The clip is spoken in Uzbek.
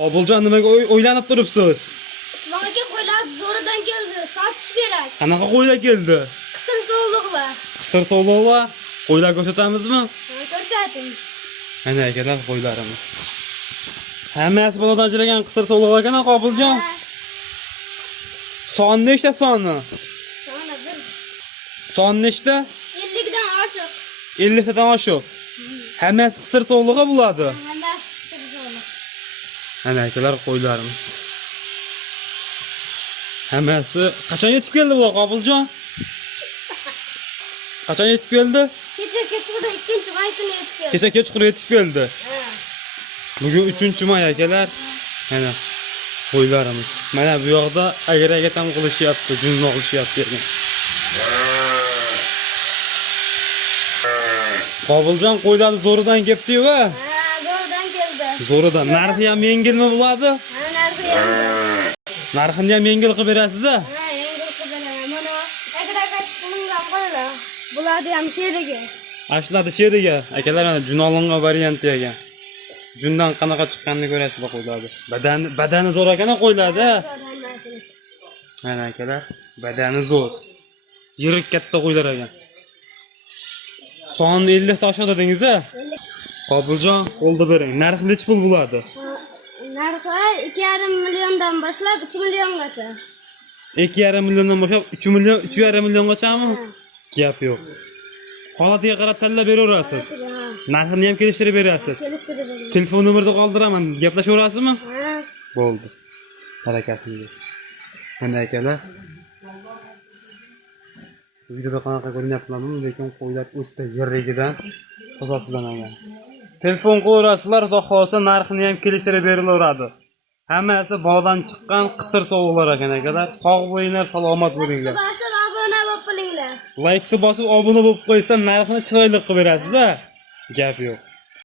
Qobiljon, nimaga o'ylanib turibsiz? Islom aka qo'ylar zo'ridan keldi, sotish kerak. Qanaqa qo'ylar keldi? Qisir sovliqlar. Qisir sovliqlar. Qo'ylar ko'rsatamizmi? Ko'rsating. Mana akalar qo'ylarimiz. Hammasi boladan ajragan qisir sovliqlar ekan, Qobiljon. Son nechta soni? Mana bir Son nechta? 50 dan oshiq. 50 tadan oshiq. Hammasi qisir sovliqlar bo'ladi. Hammasi qisir sovliq. Mana akalar qo'ylarimiz. Hammasi qachon yetib keldi bu Qobiljon? Qachon yetib keldi? Kecha ikkinchi may kuni yetib keldi. Kecha kechqurun yetib keldi. Bugun 3-may akalar. Mana qo'ylarimiz. Mana bu yoqda agar-agatam qilishyapti, junmoq qilishyapti ekan. Qobiljon qo'ylarni zo'ridan kelibdi-yu, va? Zo'ridan keldi. Zo'ridan. Narxi ham yengilmi bo'ladi? Narxi yengil. Narxini ham yengil qilib berasiz-da? Yengil qilib beraman. Mana agar bunga qo'ylar. Bularni ham sheriga. Ashladi sheriga. Akalar mana junolingan varianti ekan. Jundan qanaqa chiqqanini ko'rasizlar qo'ylarni. Badani zo'r ekan qo'ylarda. Mana akalar, badani zo'r. Yirik katta qo'ylar ekan. Son 50 ta oshadi dedingiz-a? Qobiljon, qo'lda bering. Narxi nech pul bo'ladi? Narxi 2,5 milliondan boshlab 3 milliongacha. 2,5 milliondan boshlab 3 million, 3,5 milliongacha-mi? Gap yo'q. Holatiga qarab tanlab beraverasiz. Narxini ham kelishtirib berasiz. Kelishtirib beraman. Telefon nomerni qoldiraman. Gaplashaverasizmi? Ha. Bo'ldi. Barakasingiz. Mana akalar. Videoda qanaqa ko'rinyaptimi? Lekin qo'ylar o'tda yirigidan tozasidan. Telefon qo'yasizlar, xudo xolsa narxini ham kelishtirib berilaveradi. Hammasi bog'dan chiqqan qisir sovuqlar ekan akalar. Sog' bo'linglar, salomat bo'linglar. Bosib obuna bo'lib qolinglar. Like'ni bosib obuna bo'lib qo'ysa narxini chiroyli qilib berasiz-a? Gap yo'q.